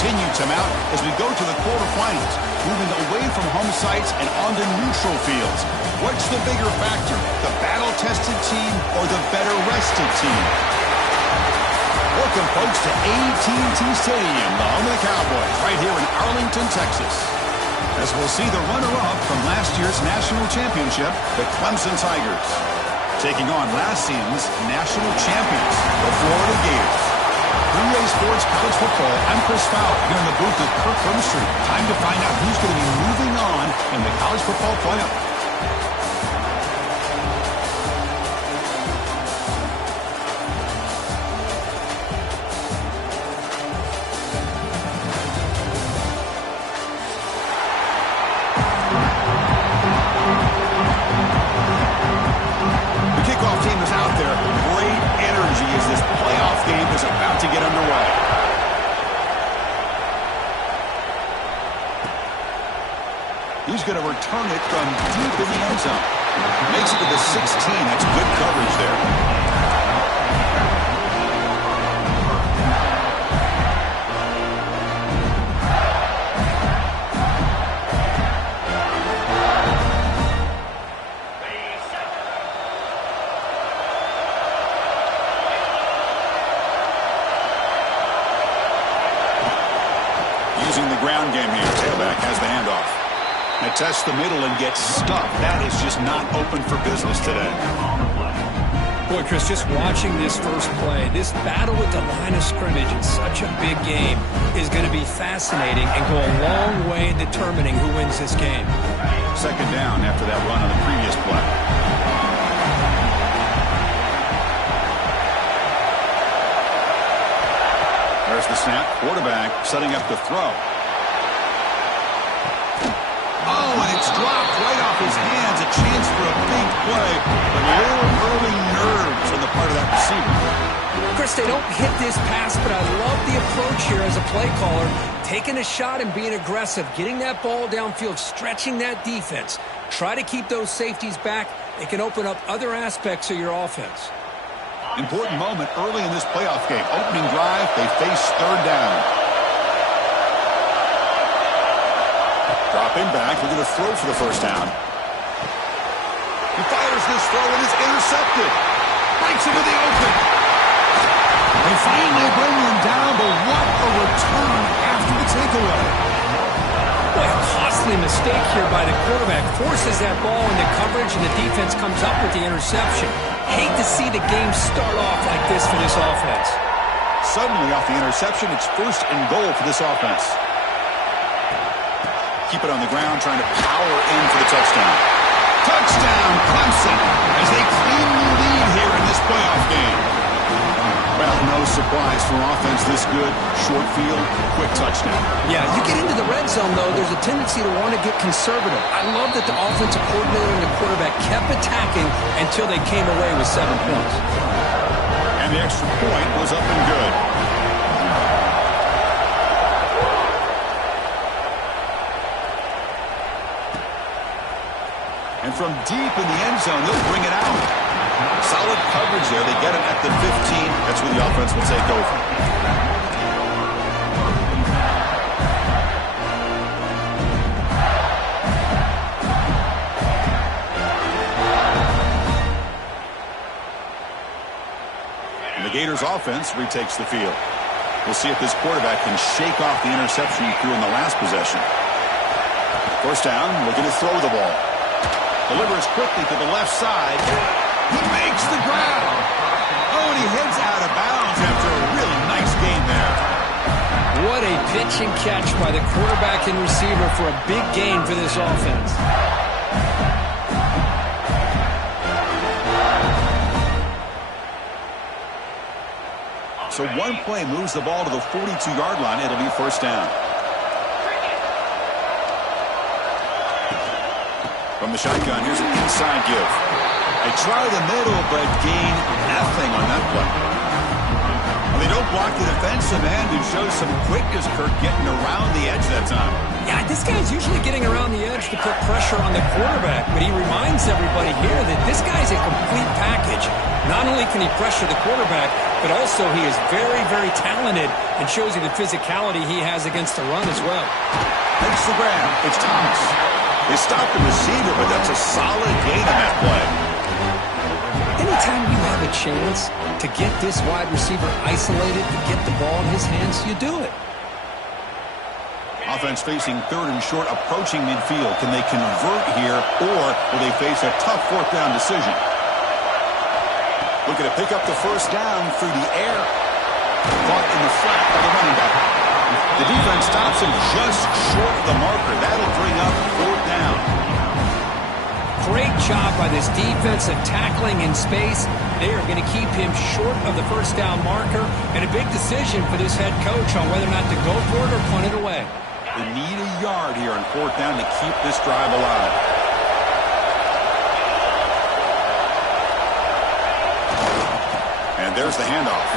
continue to mount as we go to the quarterfinals, moving away from home sites and onto neutral fields. What's the bigger factor, the battle-tested team or the better-rested team? Welcome, folks, to AT&T Stadium, the home of the Cowboys, right here in Arlington, Texas. As we'll see the runner-up from last year's national championship, the Clemson Tigers, taking on last season's national champions, the Florida Gators. 3A Sports College Football, I'm Chris Fowler, here in the booth with Kirk Herbstreit. Time to find out who's going to be moving on in the college football playoff. He's going to return it from deep in the end zone. Makes it to the 16. That's good coverage there. Using the ground game here. Tailback has the handoff. They test the middle and get stuck. That is just not open for business today. Boy, Chris, just watching this first play, this battle with the line of scrimmage in such a big game is going to be fascinating and go a long way in determining who wins this game. Second down after that run on the previous play. There's the snap. Quarterback setting up the throw. Oh, and it's dropped right off his hands. A chance for a big play, but little early nerves on the part of that receiver. Chris, they don't hit this pass, but I love the approach here as a play caller. Taking a shot and being aggressive, getting that ball downfield, stretching that defense. Try to keep those safeties back. It can open up other aspects of your offense. Important moment early in this playoff game. Opening drive, they face third down. Dropping back, looking to throw for the first down. He fires this throw and is intercepted. Breaks into the open. They finally bring him down, but what a return after the takeaway. Boy, a costly mistake here by the quarterback. Forces that ball into coverage, and the defense comes up with the interception. Hate to see the game start off like this for this offense. Suddenly, off the interception, it's first and goal for this offense. Keep it on the ground, trying to power in for the touchdown. Touchdown, Clemson, as they cleanly lead here in this playoff game. Well, no surprise for offense this good. Short field, quick touchdown. Yeah, you get into the red zone, though, there's a tendency to want to get conservative. I love that the offensive coordinator and the quarterback kept attacking until they came away with 7 points. And the extra point was up and good. And from deep in the end zone, they'll bring it out. Solid coverage there. They get him at the 15. That's where the offense will take over. And the Gators offense retakes the field. We'll see if this quarterback can shake off the interception he threw in the last possession. First down, looking to throw the ball. Delivers quickly to the left side. He makes the grab. Oh, and he heads out of bounds after a really nice game there. What a pitch and catch by the quarterback and receiver for a big gain for this offense. So one play moves the ball to the 42-yard line. It'll be first down. From the shotgun, here's an inside give. They try the middle, but gain nothing on that play. They don't block the defensive end and show some quickness, Kirk, getting around the edge that time. Yeah, this guy's usually getting around the edge to put pressure on the quarterback, but he reminds everybody here that this guy's a complete package. Not only can he pressure the quarterback, but also he is very, very talented and shows you the physicality he has against the run as well. Makes the grab. It's Thomas. They stopped the receiver, but that's a solid gain on that play. Anytime you have a chance to get this wide receiver isolated and get the ball in his hands, you do it. Offense facing third and short, approaching midfield. Can they convert here, or will they face a tough fourth down decision? Looking to pick up the first down through the air. Caught in the flat by the running back. The defense stops him just short of the marker. That'll bring up fourth down. Great job by this defensive tackling in space. They are going to keep him short of the first down marker, and a big decision for this head coach on whether or not to go for it or punt it away. They need a yard here on fourth down to keep this drive alive. And there's the handoff.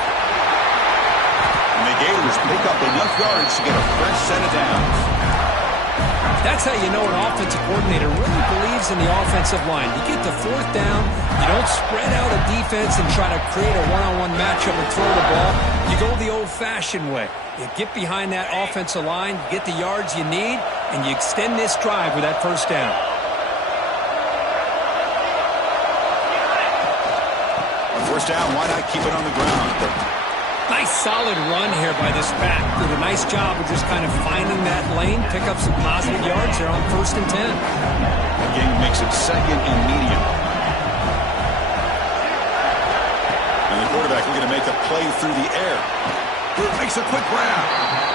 And the Gators pick up enough yards to get a fresh set of downs. That's how you know an offensive coordinator really believes in the offensive line. You get to fourth down, you don't spread out a defense and try to create a one-on-one matchup and throw the ball. You go the old-fashioned way. You get behind that offensive line, you get the yards you need, and you extend this drive with that first down. On first down, why not keep it on the ground? Nice solid run here by this back. Did a nice job of just kind of finding that lane, pick up some positive yards there on 1st and 10. The game makes it second and medium. And the quarterback looking to make a play through the air. Makes a quick grab.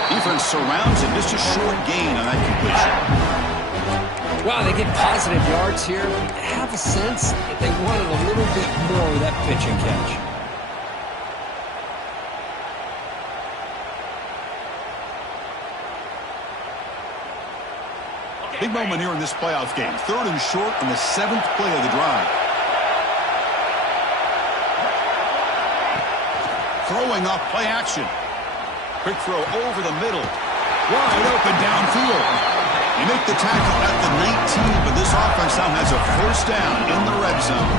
Defense surrounds him. Just a short gain on that completion. Wow, they get positive yards here. I have a sense that they wanted a little bit more of that pitch and catch. Big moment here in this playoff game. Third and short on the 7th play of the drive. Throwing off play action. Quick throw over the middle. Wide open downfield. You make the tackle at the 19, but this offense now has a first down in the red zone.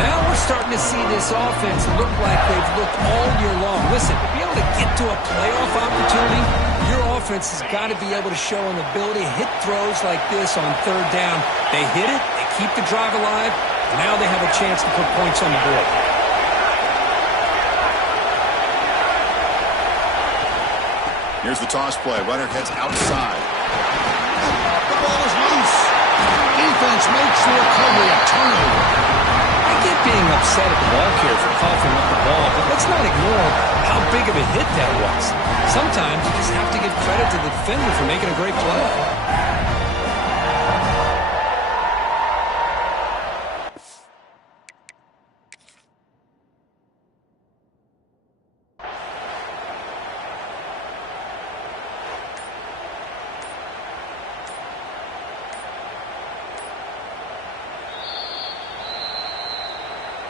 Now we're starting to see this offense look like they've looked all year long. Listen, to be able to get to a playoff opportunity, your offense has got to be able to show an ability to hit throws like this on third down. They hit it, they keep the drive alive, and now they have a chance to put points on the board. Here's the toss play. Runner heads outside. The ball is loose. Defense makes the recovery, a turnover. I get being upset at the ball carrier for coughing up the ball, but let's not ignore how big of a hit that was. Sometimes you just have to give credit to the defender for making a great play.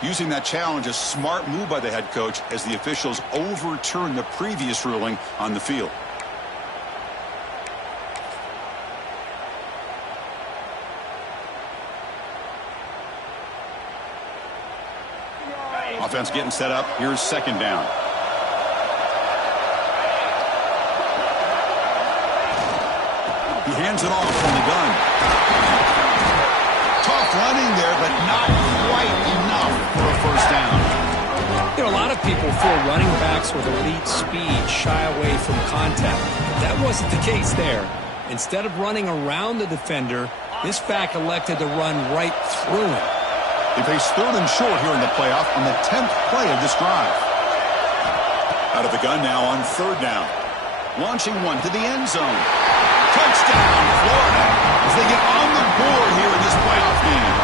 Using that challenge, a smart move by the head coach as the officials overturn the previous ruling on the field. Offense getting set up. Here's second down. He hands it off from the gun. Tough running there, but not quite enough for a first down. You know, a lot of people feel running backs with elite speed shy away from contact. That wasn't the case there. Instead of running around the defender, this back elected to run right through him. They face third and short here in the playoff on the 10th play of this drive. Out of the gun now on third down. Launching one to the end zone. Touchdown, Florida, as they get on the board here in this playoff game.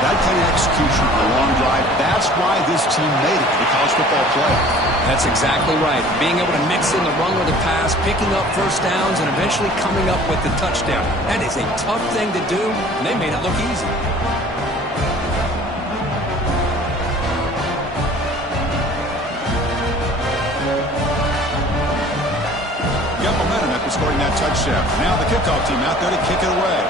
That kind of execution on a long drive, that's why this team made it to the college football playoff. That's exactly right. Being able to mix in the run with the pass, picking up first downs, and eventually coming up with the touchdown. That is a tough thing to do, and they made it look easy. in scoring that touchdown. Now the kickoff team out there to kick it away.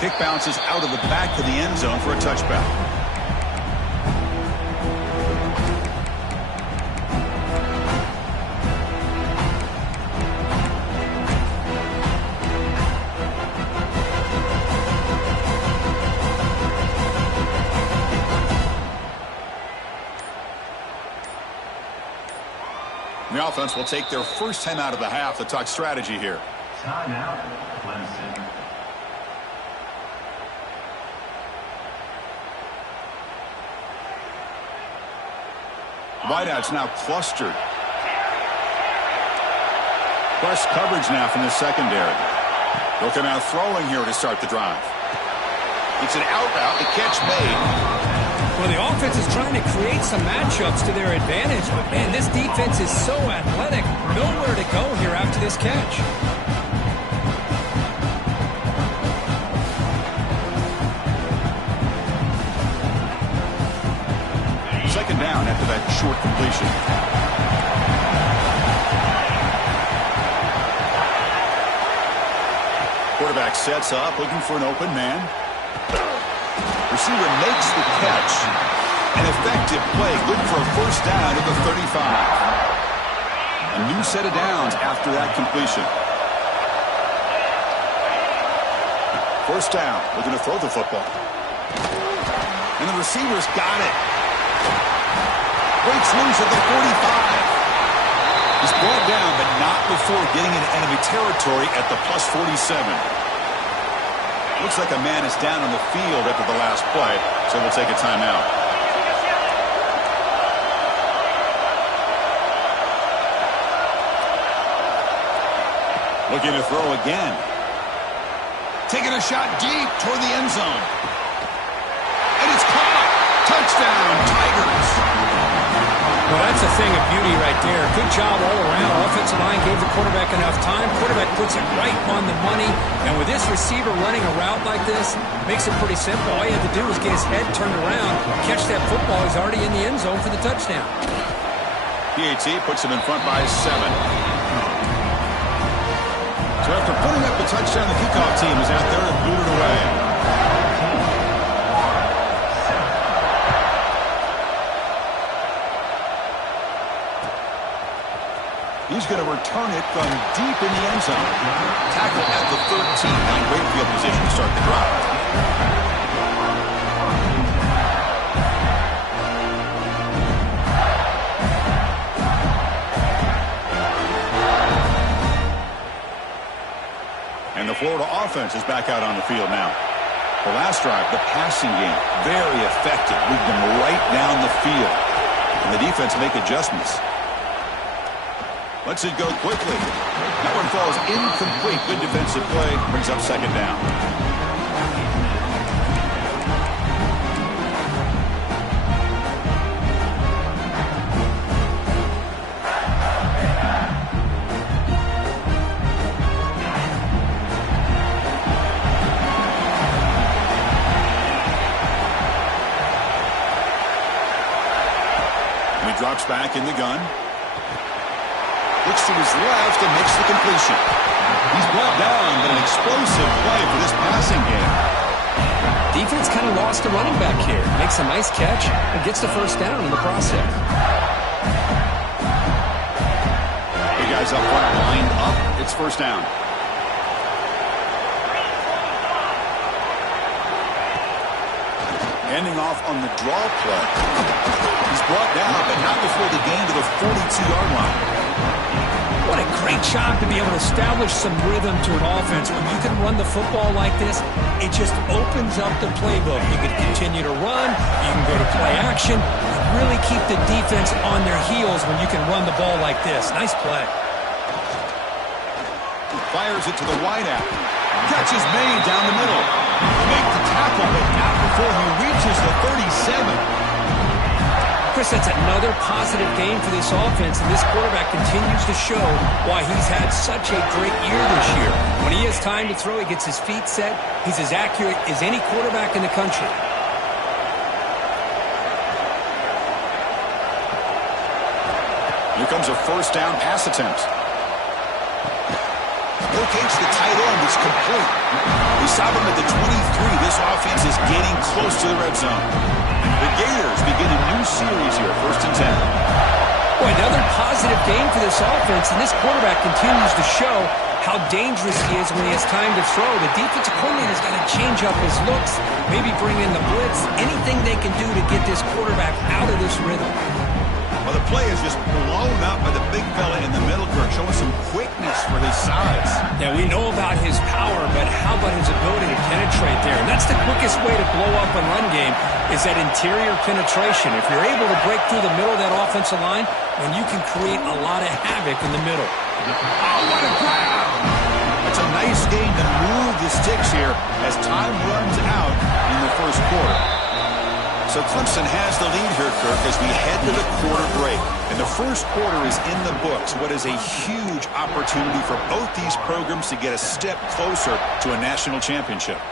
Kick bounces out of the back of the end zone for a touchback. The offense will take their first time out of the half to talk strategy here. Timeout, Clemson. Wideouts now clustered. Press coverage now from the secondary. They'll come out throwing here to start the drive. It's an out route. The catch made. Well, the offense is trying to create some matchups to their advantage, but man, this defense is so athletic. Nowhere to go here after this catch. Second down after that short completion. Quarterback sets up, looking for an open man. Receiver makes the catch. An effective play, good for a first down at the 35. A new set of downs after that completion. First down, looking to throw the football. And the receiver's got it. Breaks loose at the 45. He's brought down, but not before getting into enemy territory at the plus 47. Looks like a man is down on the field after the last play, so we'll take a timeout. Looking to throw again. Taking a shot deep toward the end zone. And it's caught. Touchdown, Tigers. Well, that's a thing of beauty right there. Good job all around. Offensive line gave the quarterback enough time. Quarterback puts it right on the money. And with this receiver running a route like this, makes it pretty simple. All you have to do is get his head turned around, catch that football. He's already in the end zone for the touchdown. PAT puts him in front by 7. So after putting up the touchdown, the kickoff team is out there and boot it away. He's going to return it from deep in the end zone. Tackle at the 13. Now in great field position to start the drive. And the Florida offense is back out on the field now. The last drive, the passing game, very effective. Moved them right down the field. And the defense make adjustments. Lets it go quickly. That one falls incomplete. Good defensive play. Brings up second down. And he drops back in the gun. Looks to his left and makes the completion. He's brought down, but an explosive play for this passing game. Defense kind of lost a running back here. Makes a nice catch and gets the first down in the process. Big guys up front, lined up. It's first down. Handing off on the draw play. He's brought down, but not before the gain to the 42-yard line. What a great job to be able to establish some rhythm to an offense. When you can run the football like this, it just opens up the playbook. You can continue to run. You can go to play action. And really keep the defense on their heels when you can run the ball like this. Nice play. Fires it to the wideout. Catch is made down the middle. Make the tackle, but not before he reaches the 37. Chris, that's another positive game for this offense, and this quarterback continues to show why he's had such a great year this year. When he has time to throw, he gets his feet set. He's as accurate as any quarterback in the country. Here comes a first down pass attempt. Locates the tight end. It's complete. We saw them at the 23. This offense is getting close to the red zone. The Gators begin a new series here, 1st and 10. Boy, another positive game for this offense, and this quarterback continues to show how dangerous he is when he has time to throw. The defensive coordinator's got to change up his looks, maybe bring in the blitz, anything they can do to get this quarterback out of this rhythm. Well, the play is just blown up by the big fella in the middle, Kirk, showing some quickness for his size. Yeah, we know about his power, but how about his ability to penetrate there? And that's the quickest way to blow up a run game is that interior penetration. If you're able to break through the middle of that offensive line, then you can create a lot of havoc in the middle. Oh, what a grab! It's a nice game to move the sticks here as time runs out in the first quarter. So Clemson has the lead here, Kirk, as we head to the quarter break. And the first quarter is in the books. What is a huge opportunity for both these programs to get a step closer to a national championship.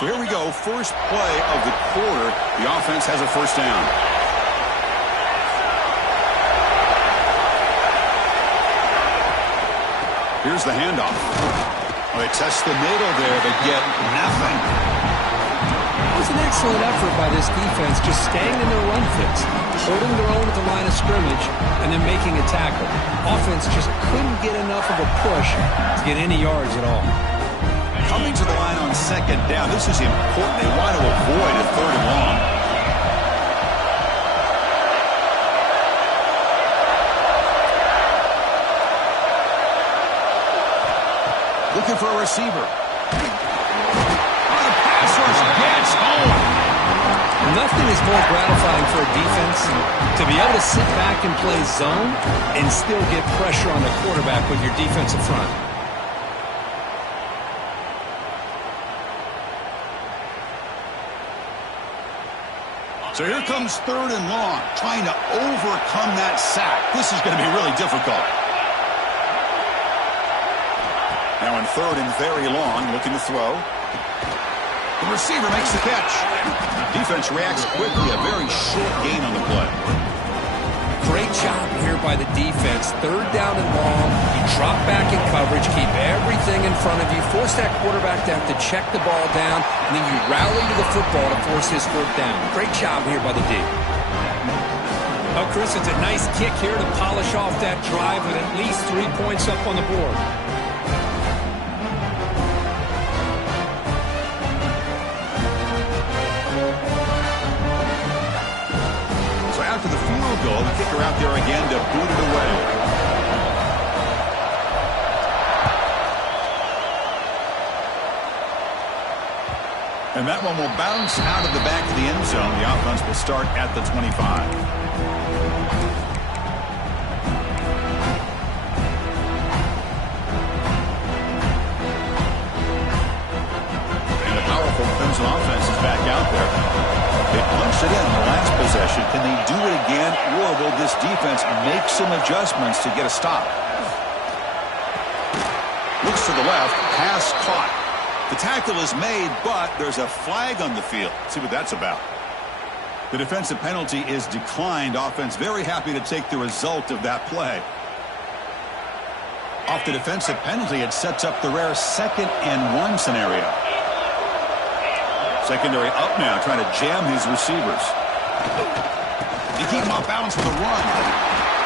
So here we go. First play of the quarter. The offense has a first down. Here's the handoff. Well, they test the middle there, but get nothing. It was an excellent effort by this defense, just staying in their run fits, holding their own at the line of scrimmage, and then making a tackle. Offense just couldn't get enough of a push to get any yards at all. Coming to the line on second down, this is important. They want to avoid a 3rd and long. Looking for a receiver. Gets home. Nothing is more gratifying for a defense to be able to sit back and play zone and still get pressure on the quarterback with your defensive front. So here comes 3rd and long, trying to overcome that sack. This is going to be really difficult. Now in 3rd and very long, looking to throw. The receiver makes the catch. Defense reacts quickly. A very short gain on the play. Great job here by the defense. 3rd down and long. You drop back in coverage, keep everything in front of you, force that quarterback to have to check the ball down, and then you rally to the football to force his 4th down. Great job here by the D. Oh, Chris, it's a nice kick here to polish off that drive with at least 3 points up on the board. After the field goal, the kicker out there again to boot it away. And that one will bounce out of the back of the end zone. The offense will start at the 25. And a powerful Clemson offense is back out there. They punched it in the last possession. Can they do it again, or will this defense make some adjustments to get a stop? Looks to the left, pass caught. The tackle is made, but there's a flag on the field. Let's see what that's about. The defensive penalty is declined. Offense very happy to take the result of that play. Off the defensive penalty, it sets up the rare 2nd and 1 scenario. Secondary up now, trying to jam these receivers. They keep him off balance with a run.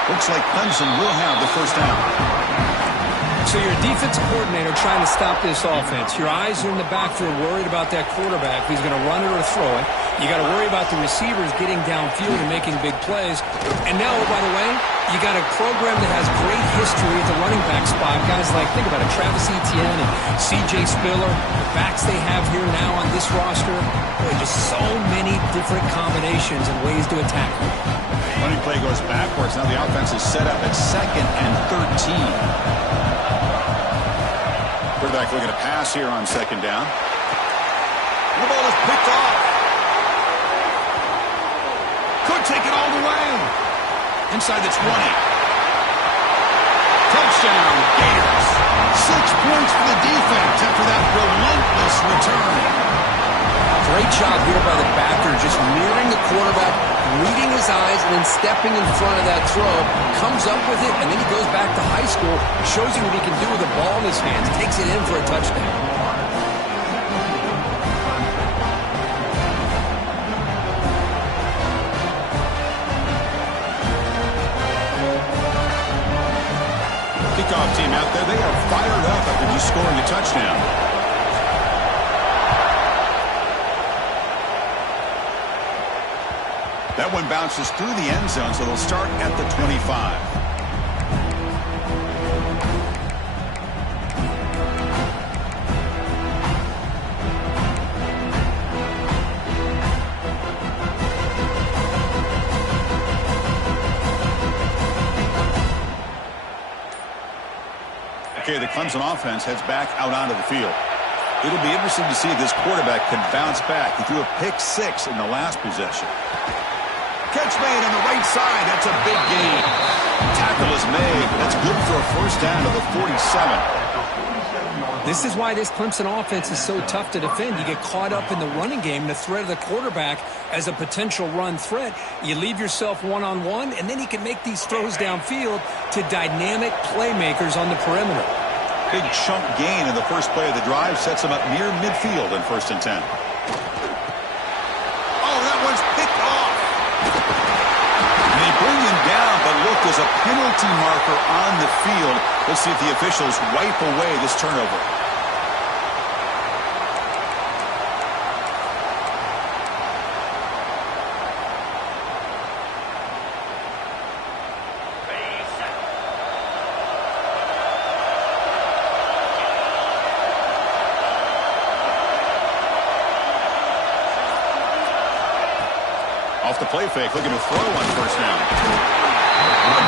Looks like Clemson will have the first down. So you're a defensive coordinator trying to stop this offense. Your eyes are in the backfield worried about that quarterback. He's going to run it or throw it. You got to worry about the receivers getting downfield and making big plays. And now, oh, by the way, you got a program that has great history at the running back spot. Guys like, think about it, Travis Etienne and C.J. Spiller, the backs they have here now on this roster. Boy, just so many different combinations and ways to attack them. Running play goes backwards. Now the offense is set up at 2nd and 13. Quarterback looking to pass here on 2nd down. The ball is picked off. Could take it all the way. Inside the 20. Touchdown, Gators. 6 points for the defense after that relentless return. Great job here by the backer, just mirroring the quarterback reading his eyes and then stepping in front of that throw, comes up with it, and then he goes back to high school, shows you what he can do with the ball in his hands, takes it in for a touchdown. Kickoff team out there, they are fired up after just scoring a touchdown. That one bounces through the end zone, so they'll start at the 25. Okay, the Clemson offense heads back out onto the field. It'll be interesting to see if this quarterback can bounce back. He threw a pick-6 in the last possession. Catch made on the right side. That's a big gain. Tackle is made. That's good for a first down to the 47. This is why this Clemson offense is so tough to defend. You get caught up in the running game, the threat of the quarterback as a potential run threat. You leave yourself one-on-one, and then you can make these throws downfield to dynamic playmakers on the perimeter. Big chunk gain in the first play of the drive sets him up near midfield in 1st and 10. Oh, that one's picked off. And they bring him down, but look, there's a penalty marker on the field. Let's see if the officials wipe away this turnover. Off the play fake, looking to throw on first down.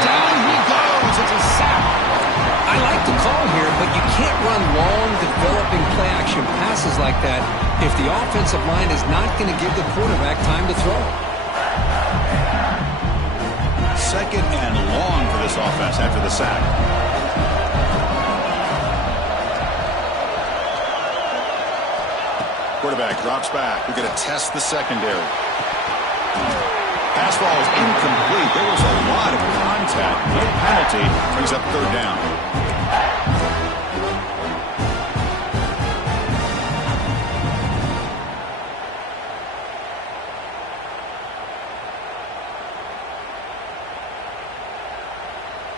Down he goes. It's a sack. I like the call here, but you can't run long, developing play-action passes like that if the offensive line is not going to give the quarterback time to throw. 2nd and long for this offense after the sack. Quarterback drops back. We're going to test the secondary. Pass ball is incomplete. There was a lot of contact. No penalty. Brings up 3rd down.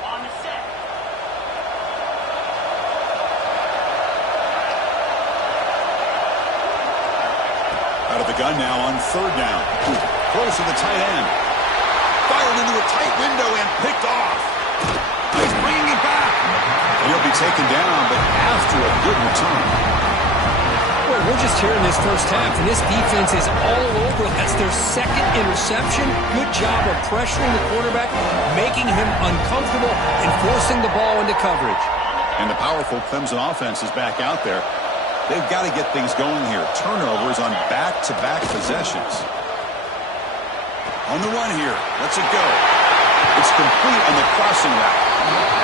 On the set. Out of the gun now on 3rd down. Close to the tight end. Fired into a tight window and picked off. He's bringing it back. He'll be taken down, but after a good return. Well, we're just here in this first half, and this defense is all over. That's their 2nd interception. Good job of pressuring the quarterback, making him uncomfortable, and forcing the ball into coverage. And the powerful Clemson offense is back out there. They've got to get things going here. Turnovers on back-to-back possessions. On the run here. Let's it go. It's complete on the crossing route.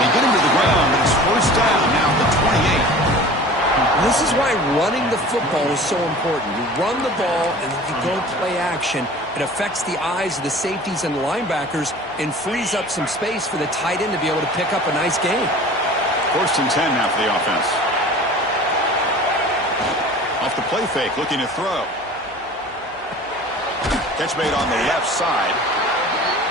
They get him to the ground, but it's first down now at the 28. This is why running the football is so important. You run the ball and then you go play action. It affects the eyes of the safeties and linebackers and frees up some space for the tight end to be able to pick up a nice gain. 1st and 10 now for the offense. Off the play fake, looking to throw. Catch made on the left side.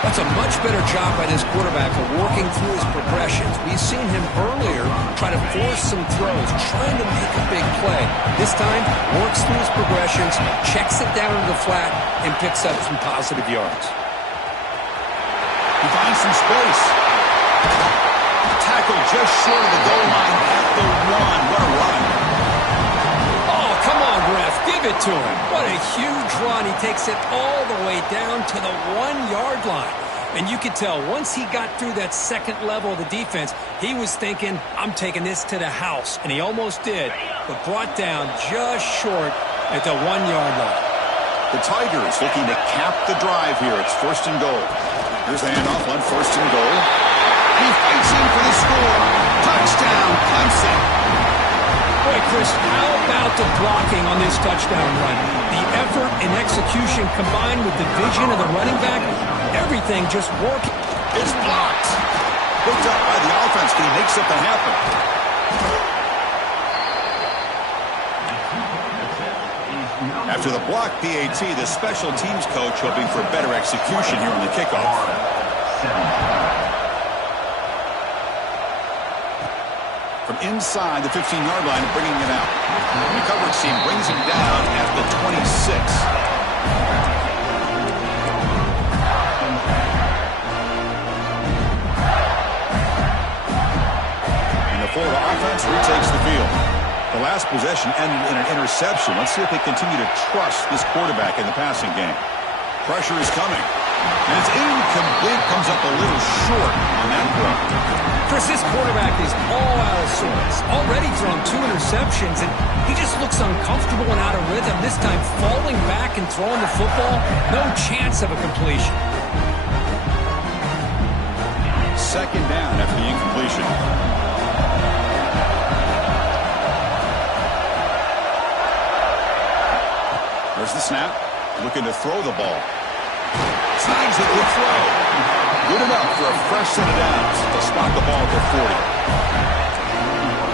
That's a much better job by this quarterback of working through his progressions. We've seen him earlier try to force some throws, trying to make a big play. This time, works through his progressions, checks it down to the flat, and picks up some positive yards. He finds some space. Tackle just short of the goal line at the 1. What a run. Come on, ref, give it to him. What a huge run. He takes it all the way down to the 1-yard line. And you could tell once he got through that 2nd level of the defense, he was thinking, I'm taking this to the house. And he almost did, but brought down just short at the 1-yard line. The Tigers looking to cap the drive here. It's 1st and goal. Here's the handoff on 1st and goal. He fights in for the score. Touchdown, Clemson. Boy, Chris, how about the blocking on this touchdown run? The effort and execution combined with the vision of the running back Everything just working. It's blocked. Picked up by the offense. Can he make something happen? After the block PAT, the special teams coach hoping for better execution here on the kickoff. From inside the 15-yard line, bringing it out. The coverage team brings him down at the 26. And the Florida offense retakes the field. The last possession ended in an interception. Let's see if they continue to trust this quarterback in the passing game. Pressure is coming. And it's incomplete. Comes up a little short on that throw. Chris, this quarterback is all out of sorts. Already thrown 2 interceptions, and he just looks uncomfortable and out of rhythm. This time falling back and throwing the football. No chance of a completion. Second down after the incompletion. There's the snap. Looking to throw the ball. Snags the good throw. Good enough for a fresh set of downs to spot the ball at the 40.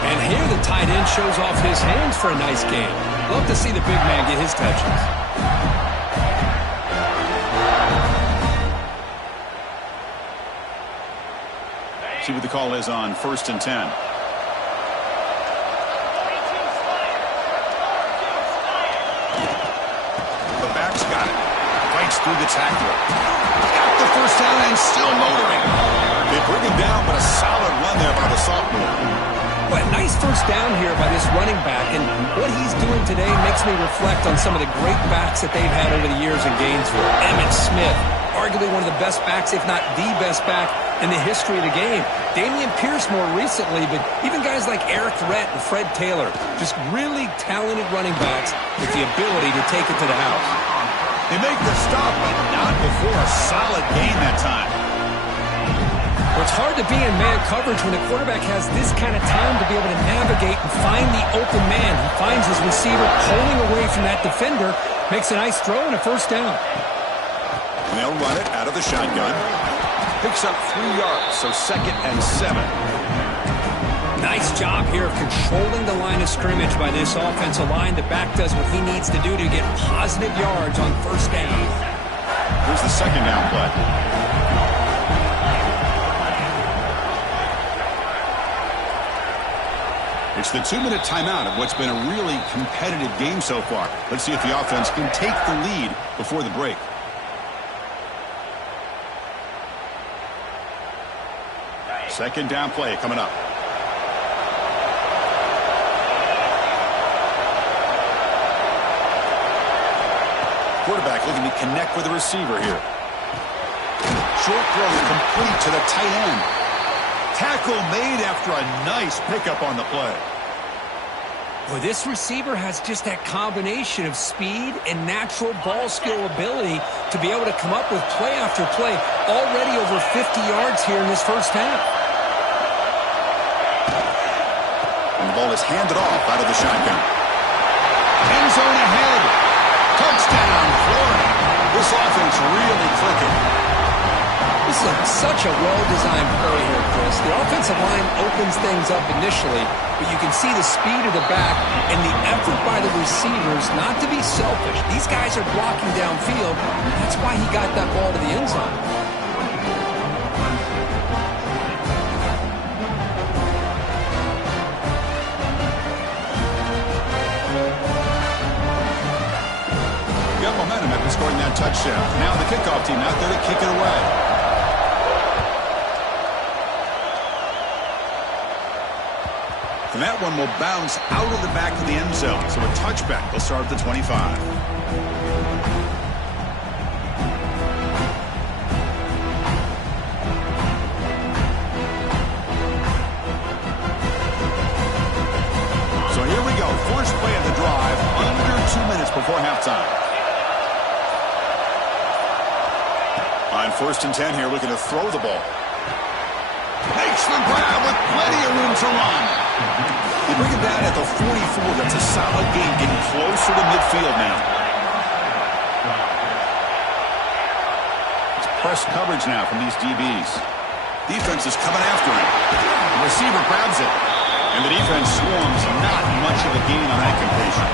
And here the tight end shows off his hands for a nice game. Love to see the big man get his touches. See what the call is on 1st and 10. Through the tackler. Got the first down and still motoring. They bring him down, but a solid run there by the sophomore. Well, nice first down here by this running back, and what he's doing today makes me reflect on some of the great backs that they've had over the years in Gainesville. Emmitt Smith, arguably one of the best backs, if not the best back in the history of the game. Damian Pierce more recently, but even guys like Eric Rhett and Fred Taylor, just really talented running backs with the ability to take it to the house. They make the stop, but not before a solid gain that time. Well, it's hard to be in man coverage when the quarterback has this kind of time to be able to navigate and find the open man. He finds his receiver pulling away from that defender, makes a nice throw and a first down. And they'll run it out of the shotgun. Picks up 3 yards, so 2nd and 7. Nice job here of controlling the line of scrimmage by this offensive line. The back does what he needs to do to get positive yards on first down. Here's the second down play. It's the 2-minute timeout of what's been a really competitive game so far. Let's see if the offense can take the lead before the break. Second down play coming up. Quarterback looking to connect with the receiver here. Short throw complete to the tight end. Tackle made after a nice pickup on the play. Boy, this receiver has just that combination of speed and natural ball skill ability to be able to come up with play after play. Already over 50 yards here in this first half. And the ball is handed off out of the shotgun. End zone ahead. Touchdown, Florida. This offense really clicking. This is such a well-designed play here, Chris. The offensive line opens things up initially, but you can see the speed of the back and the effort by the receivers not to be selfish. These guys are blocking downfield. That's why he got that ball to the end zone. Got momentum after scoring that touchdown. Now the kickoff team out there to kick it away. And that one will bounce out of the back of the end zone. So a touchback will start at the 25. So here we go. First play of the drive. Under 2 minutes before halftime. On 1st and 10 here, looking to throw the ball. Makes the grab with plenty of room to run. They bring it down at the 44. That's a solid gain, getting closer to midfield now. It's press coverage now from these DBs. Defense is coming after him. The receiver grabs it. And the defense swarms. Not much of a gain on that completion.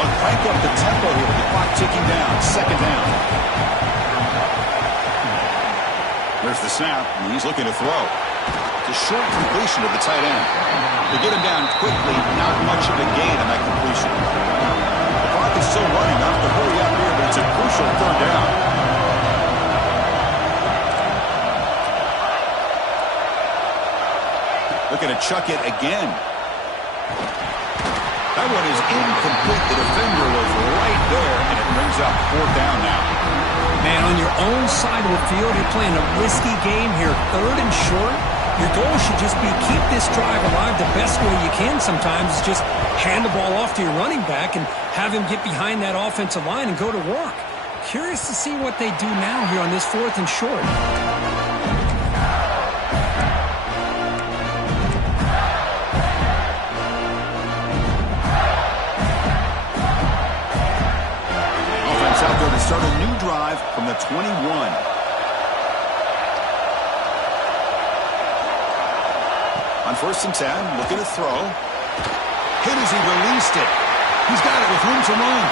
But crank up the tempo here with the clock ticking down. Second down. There's the snap, and he's looking to throw. It's a short completion to the tight end. They get him down quickly. Not much of a gain on that completion. The clock is still running. Not to hurry up here, but it's a crucial third down. Looking to chuck it again. That one is incomplete. The defender was right there, and it brings up fourth down now. Man, on your own side of the field, you're playing a risky game here. Third and short. Your goal should just be keep this drive alive the best way you can sometimes. Is just hand the ball off to your running back and have him get behind that offensive line and go to work. Curious to see what they do now here on this fourth and short. Offense out there to start a new drive from the 21. On 1st and 10, looking to throw. Hit as he released it. He's got it with room to run.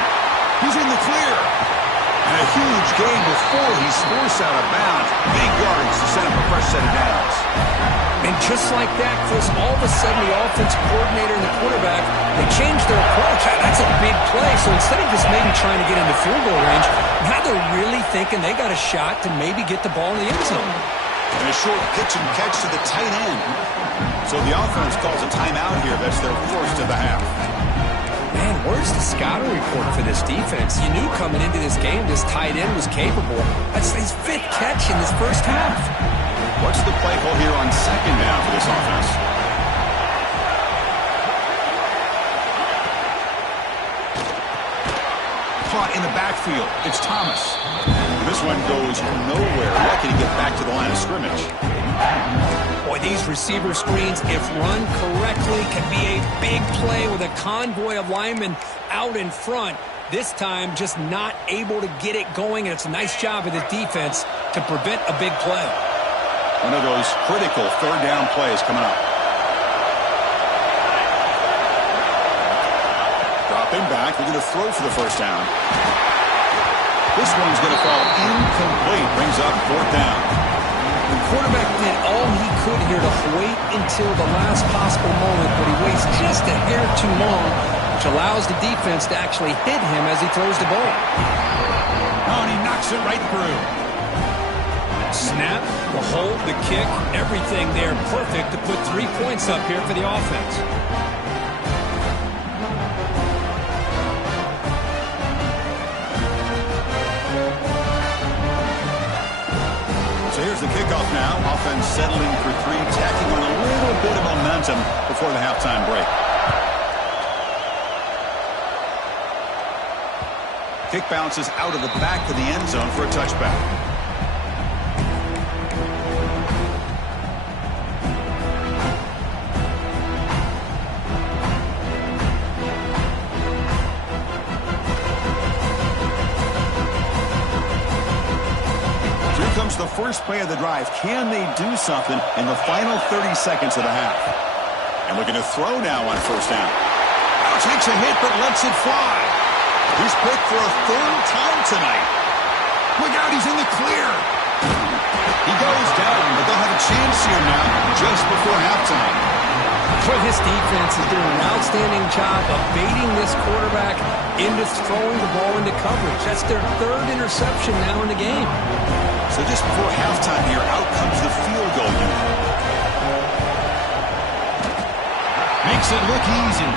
He's in the clear. And a huge gain before he's forced out of bounds. Big yards to set up a fresh set of downs. And just like that, Chris, all of a sudden the offensive coordinator and the quarterback, they changed their approach. That's a big play. So instead of just maybe trying to get into field goal range, now they're really thinking they got a shot to maybe get the ball in the end zone. And a short pitch and catch to the tight end. So the offense calls a timeout here. That's their first of the half. Man, where's the scouting report for this defense? You knew coming into this game this tight end was capable. That's his 5th catch in this first half. What's the play call here on second down for this offense? Caught in the backfield. It's Thomas. This one goes nowhere. Lucky to get back to the line of scrimmage. Boy, these receiver screens, if run correctly, can be a big play with a convoy of linemen out in front. This time, just not able to get it going, and it's a nice job of the defense to prevent a big play. One of those critical third down plays coming up. Dropping back, we're going to throw for the first down. This one's going to fall incomplete, brings up fourth down. The quarterback did all he could here to wait until the last possible moment, but he waits just a hair too long, which allows the defense to actually hit him as he throws the ball. Oh, and he knocks it right through. Snap, the hold, the kick, everything there perfect to put 3 points up here for the offense. So here's the kickoff now. Offense settling for 3, tacking on a little bit of momentum before the halftime break. Kick bounces out of the back of the end zone for a touchback. The first play of the drive. Can they do something in the final 30 seconds of the half? And looking to throw now on first down. Now takes a hit but lets it fly. He's picked for a 3rd time tonight. Look out, he's in the clear. He goes down, but they'll have a chance here now just before halftime. Boy, this defense is doing an outstanding job of baiting this quarterback into throwing the ball into coverage. That's their 3rd interception now in the game. So just before halftime here, out comes the field goal unit. Makes it look easy.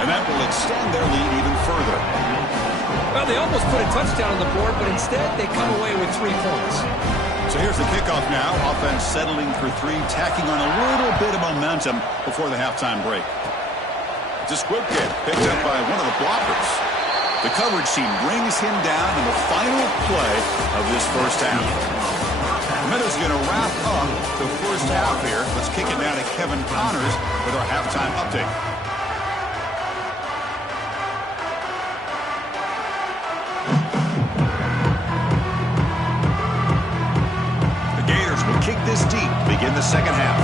And that will extend their lead even further. Well, they almost put a touchdown on the board, but instead they come away with 3 points. So here's the kickoff now. Offense settling for 3, tacking on a little bit of momentum before the halftime break. It's a squib kick picked up by one of the blockers. The coverage team brings him down in the final play of this first half. Meadows going to wrap up the first half here. Let's kick it now to Kevin Connors with our halftime update. kick this deep to begin the second half.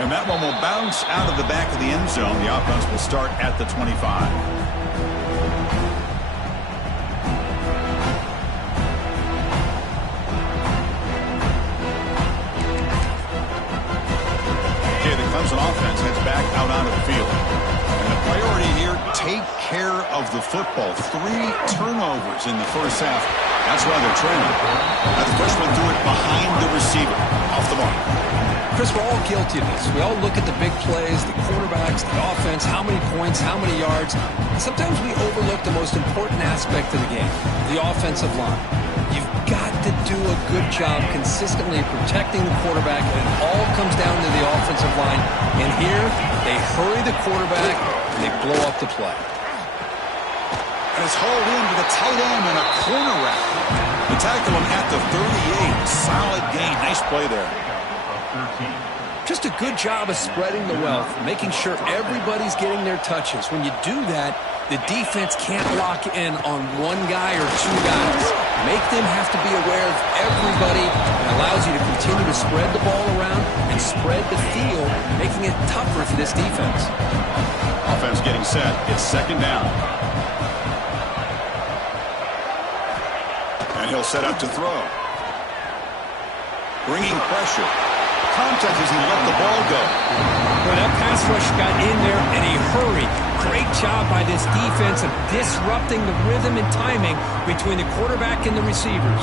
And that one will bounce out of the back of the end zone. The offense will start at the 25. Clemson offense heads back out onto the field. And the priority here, take care of the football. 3 turnovers in the first half. That's why they're trailing. Now the freshman threw it behind the receiver. Off the mark. Chris, we're all guilty of this. We all look at the big plays, the quarterbacks, the offense, how many points, how many yards. And sometimes we overlook the most important aspect of the game, the offensive line. You've got to do a good job consistently protecting the quarterback, and it all comes down to the offensive line. And here, they hurry the quarterback, and they blow up the play. And it's hauled in to the tight end and a corner route. They tackle him at the 38. Solid gain. Nice play there. Just a good job of spreading the wealth, making sure everybody's getting their touches. When you do that, the defense can't lock in on one guy or 2 guys. Make them have to be aware of everybody. It allows you to continue to spread the ball around and spread the field, making it tougher for this defense. Offense getting set. It's second down. And he'll set up to throw. Bringing pressure. Contact as he let the ball go. Well, that pass rush got in there and he hurried. Great job by this defense of disrupting the rhythm and timing between the quarterback and the receivers.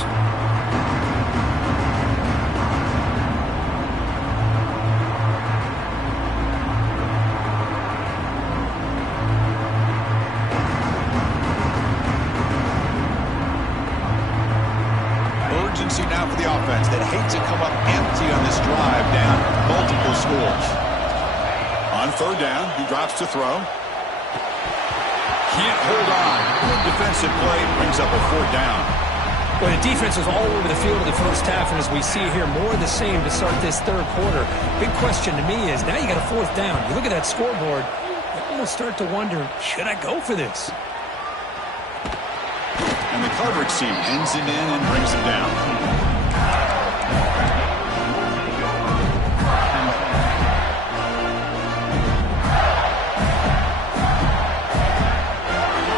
Urgency now for the offense that hates to come up empty on this drive down multiple scores. On third down, he drops to throw. Can't hold on. Good defensive play brings up a 4th down. Well, the defense was all over the field in the first half, and as we see here, more of the same to start this third quarter. Big question to me is, now you got a 4th down. You look at that scoreboard, you almost start to wonder, should I go for this? And the coverage team ends it in and brings him down.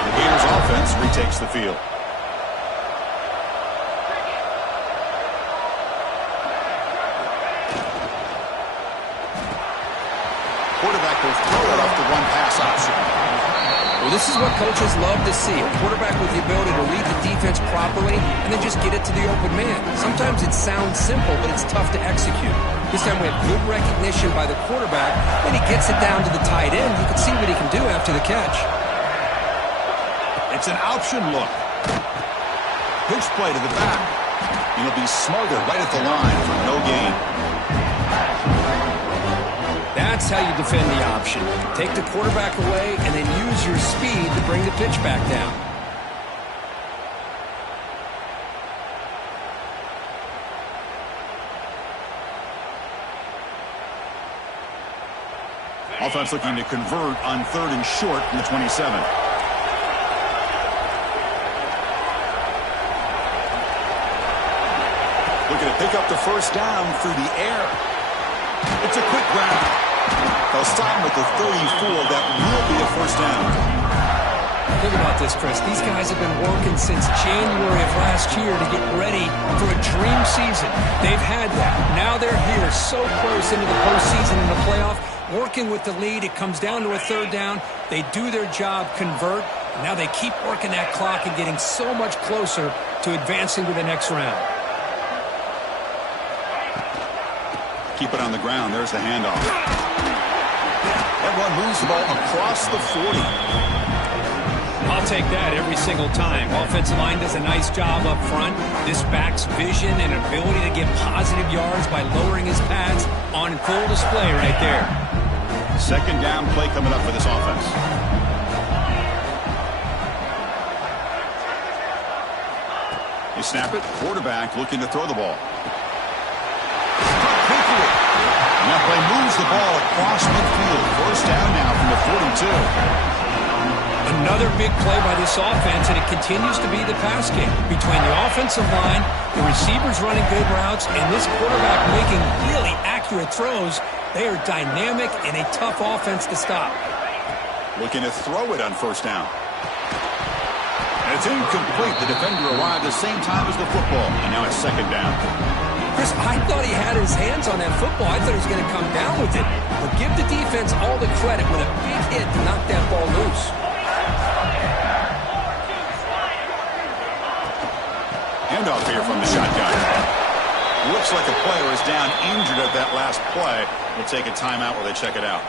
The Gators offense retakes the field. Quarterback will throw it off the one pass option. Well, this is what coaches love to see. A quarterback with the ability to read the defense properly and then just get it to the open man. Sometimes it sounds simple, but it's tough to execute. This time we have good recognition by the quarterback, and he gets it down to the tight end. You can see what he can do after the catch. It's an option look. Pitch play to the back. He'll be smothered right at the line for no gain. That's how you defend the option. Take the quarterback away and then use your speed to bring the pitch back down. Offense looking to convert on 3rd and short from the 27. Looking to pick up the 1st down through the air. It's a quick grab. They'll stop him at the 34. That will be a 1st down. Think about this, Chris. These guys have been working since January of last year to get ready for a dream season. They've had that. Now they're here so close into the postseason and the playoff. Working with the lead, it comes down to a 3rd down. They do their job, convert. And now they keep working that clock and getting so much closer to advancing to the next round. Keep it on the ground. There's the handoff. That one moves the ball across the 40. I'll take that every single time. Offensive line does a nice job up front. This back's vision and ability to get positive yards by lowering his pads on full display right there. 2nd down play coming up for this offense. They snap it. Quarterback looking to throw the ball. And that play moves the ball across midfield. 1st down now from the 42. A Another big play by this offense, and it continues to be the pass game. Between the offensive line, the receivers running good routes, and this quarterback making really accurate throws, they are dynamic and a tough offense to stop. Looking to throw it on first down. And it's incomplete. The defender arrived at the same time as the football, and now it's second down. Chris, I thought he had his hands on that football. I thought he was going to come down with it. But give the defense all the credit with a big hit to knock that ball loose. Handoff here from the shotgun. Looks like a player is down injured at that last play. We'll take a timeout while they check it out.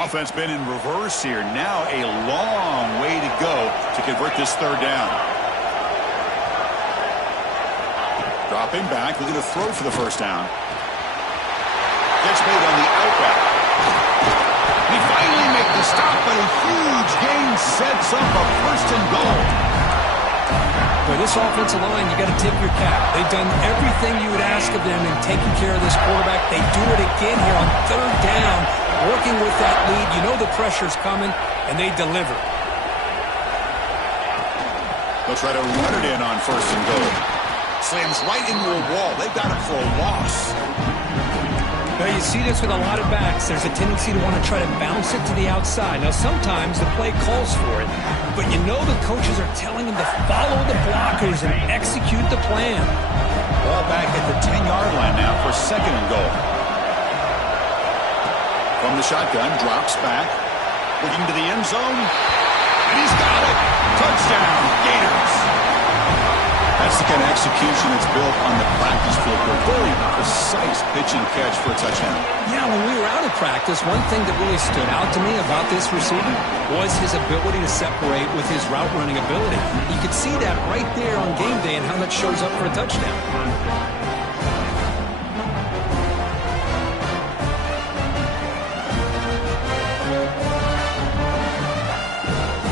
Offense been in reverse here. Now a long way to go to convert this third down. Dropping back, looking to throw for the first down. Gets made on the outback. He finally makes the stop, but a huge gain sets up a first and goal. For this offensive line, you got to tip your cap. They've done everything you would ask of them in taking care of this quarterback. They do it again here on third down, working with that lead. You know the pressure's coming, and they deliver. They'll try to run it in on first and goal. Slams right into a wall. They've got him for a loss. Now, you see this with a lot of backs. There's a tendency to want to try to bounce it to the outside. Now, sometimes the play calls for it, but you know the coaches are telling them to follow the blockers and execute the plan. Ball back at the 10-yard line now for second and goal. From the shotgun, drops back, looking to the end zone, and he's got it. Touchdown, Gators. That's the kind of execution that's built on the practice field. A very precise pitch and catch for a touchdown. Yeah, when we were out of practice, one thing that really stood out to me about this receiver was his ability to separate with his route running ability. You could see that right there on game day and how that shows up for a touchdown.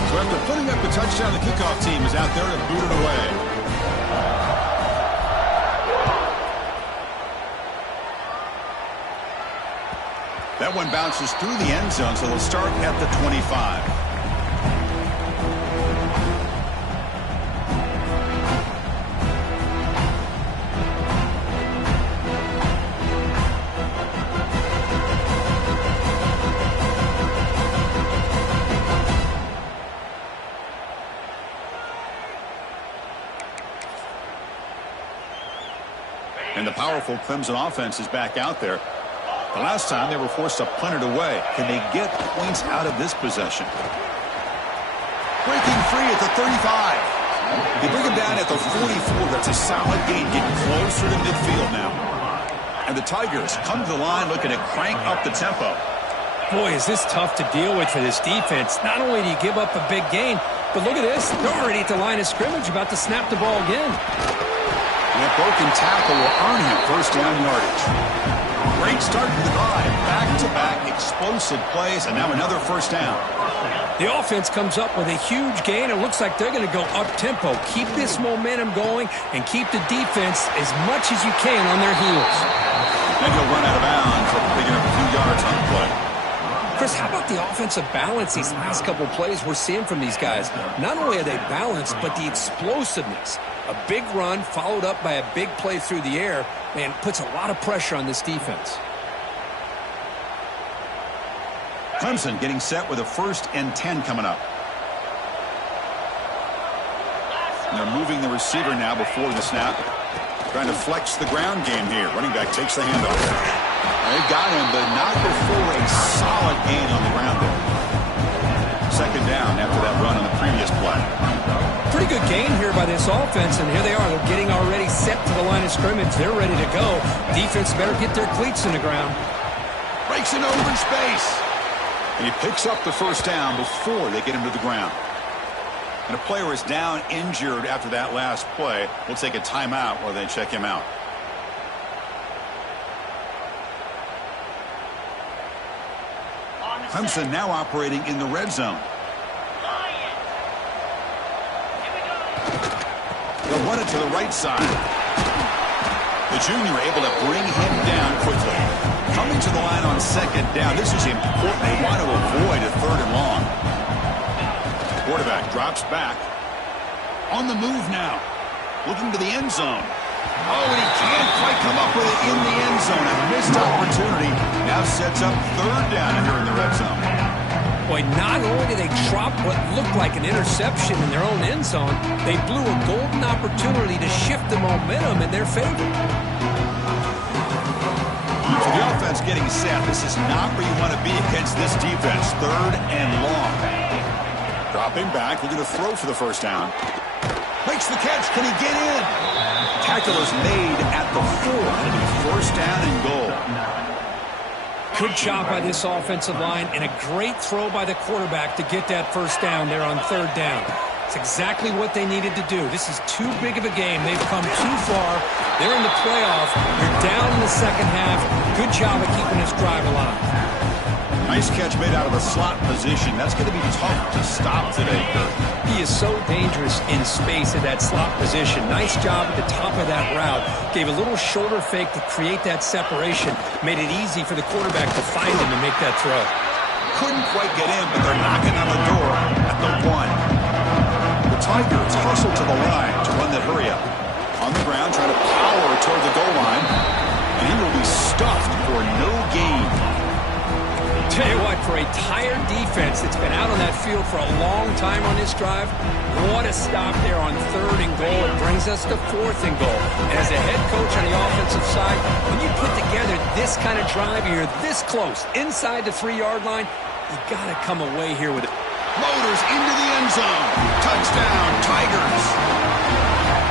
So after putting up a touchdown, the kickoff team is out there to boot it away. That one bounces through the end zone, so they'll start at the 25. And the powerful Clemson offense is back out there. The last time they were forced to punt it away. Can they get points out of this possession? Breaking free at the 35. They bring him down at the 44. That's a solid gain, getting closer to midfield now. And the Tigers come to the line looking to crank up the tempo. Boy, is this tough to deal with for this defense. Not only do you give up a big gain, but look at this. They're already at the line of scrimmage, about to snap the ball again. And that broken tackle will earn him first down yardage. Great start to the drive. Back-to-back explosive plays, and now another first down. The offense comes up with a huge gain. It looks like they're going to go up-tempo. Keep this momentum going and keep the defense as much as you can on their heels. Then he'll run out of bounds after picking up a few yards on the play. Chris, how about the offensive balance these last couple plays we're seeing from these guys? Not only are they balanced, but the explosiveness. A big run followed up by a big play through the air, man, puts a lot of pressure on this defense. Clemson getting set with a 1st and 10 coming up. And they're moving the receiver now before the snap. Trying to flex the ground game here. Running back takes the handoff. They've got him, but not before a solid gain on the ground there. Second down after that run on the previous play. Pretty good gain here by this offense, and here they are. They're getting already set to the line of scrimmage. They're ready to go. Defense better get their cleats in the ground. Breaks in open space. And he picks up the first down before they get him to the ground. And a player is down injured after that last play. We'll take a timeout while they check him out. Clemson now operating in the red zone. They'll run it to the right side. The junior able to bring him down quickly. Coming to the line on second down. This is important. They want to avoid a third and long. Quarterback drops back. On the move now. Looking to the end zone. Oh, and he can't quite come up with it in the end zone. A missed opportunity. Now sets up third down here in the red zone. Boy, not only did they drop what looked like an interception in their own end zone, they blew a golden opportunity to shift the momentum in their favor. So the offense getting set. This is not where you want to be against this defense. Third and long. Dropping back, looking to throw for the first down. Makes the catch. Can he get in? Tackle is made at the 4. It'll be first down and goal. Good job by this offensive line and a great throw by the quarterback to get that first down there on third down. It's exactly what they needed to do. This is too big of a game. They've come too far. They're in the playoff. You're down in the second half. Good job of keeping this drive alive. Nice catch made out of the slot position. That's going to be tough to stop today, Kurt. He is so dangerous in space at that slot position. Nice job at the top of that route. Gave a little shoulder fake to create that separation. Made it easy for the quarterback to find him and make that throw. Couldn't quite get in, but they're knocking on the door at the 1. The Tigers hustle to the line to run that hurry up. On the ground, trying to power toward the goal line. And he will be stuffed for no gain. Tell you what, for a tired defense that's been out on that field for a long time on this drive, what a stop there on third and goal. It brings us to fourth and goal. And as a head coach on the offensive side, when you put together this kind of drive, you're this close, inside the 3-yard line, you got to come away here with it. Motors into the end zone. Touchdown, Tigers.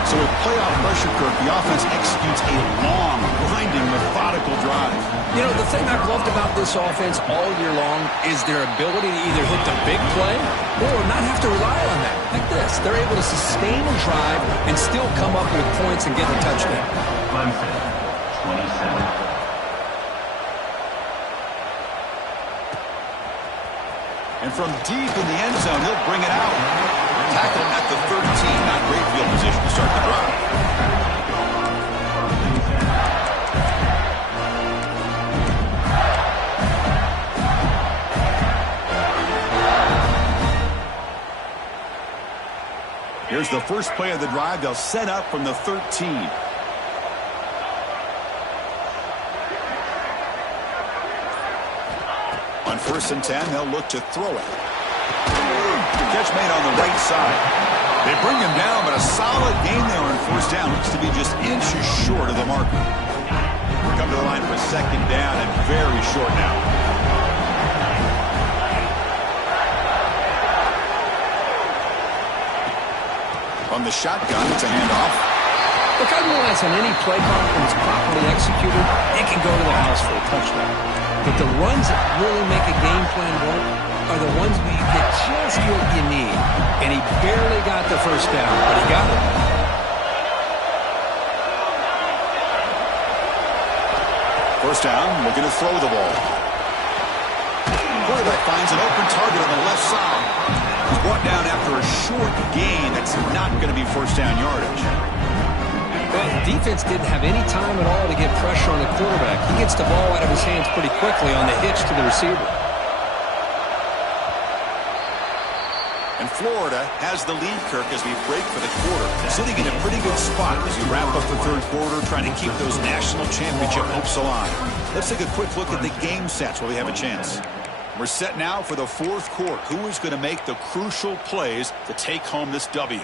So with playoff pressure, Kirk, the offense executes a long, grinding, methodical drive. You know, the thing I've loved about this offense all year long is their ability to either hit the big play or not have to rely on that. Like this, they're able to sustain a drive and still come up with points and get the touchdown. Clemson, 27. And from deep in the end zone, he'll bring it out. Tackle at the 13. Not great field position to start the drive. Here's the first play of the drive. They'll set up from the 13. On 1st and 10, they'll look to throw it. The catch made on the right side. They bring him down, but a solid gain there on 1st down. Looks to be just inches short of the marker. Come to the line for second down and very short now. On the shotgun, it's a handoff. Look, I realize on any play call, when it's properly executed, it can go to the house for a touchdown. But the runs that really make a game plan work are the ones where you get just what you need. And he barely got the first down, but he got it. First down, looking to throw the ball. Quarterback finds an open target on the left side. He's brought down after a short gain. That's not going to be first down yardage. Well, the defense didn't have any time at all to get pressure on the quarterback. He gets the ball out of his hands pretty quickly on the hitch to the receiver. And Florida has the lead, Kirk, as we break for the quarter. Sitting in a pretty good spot as we wrap up the third quarter, trying to keep those national championship hopes alive. Let's take a quick look at the game sets while we have a chance. We're set now for the fourth quarter. Who is going to make the crucial plays to take home this W?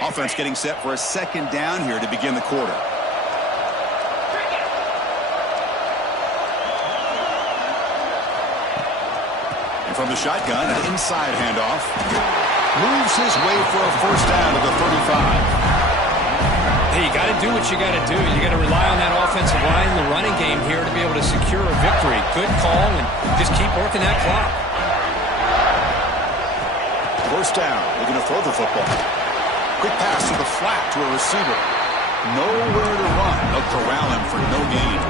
Offense getting set for a second down here to begin the quarter. And from the shotgun, an inside handoff. Moves his way for a first down to the 35. Hey, you got to do what you got to do. You got to rely on that offensive line in the running game here to be able to secure a victory. Good call, and just keep working that clock. First down, looking to throw the football. Quick pass to the flat to a receiver. Nowhere to run. They'll corral him for no gain.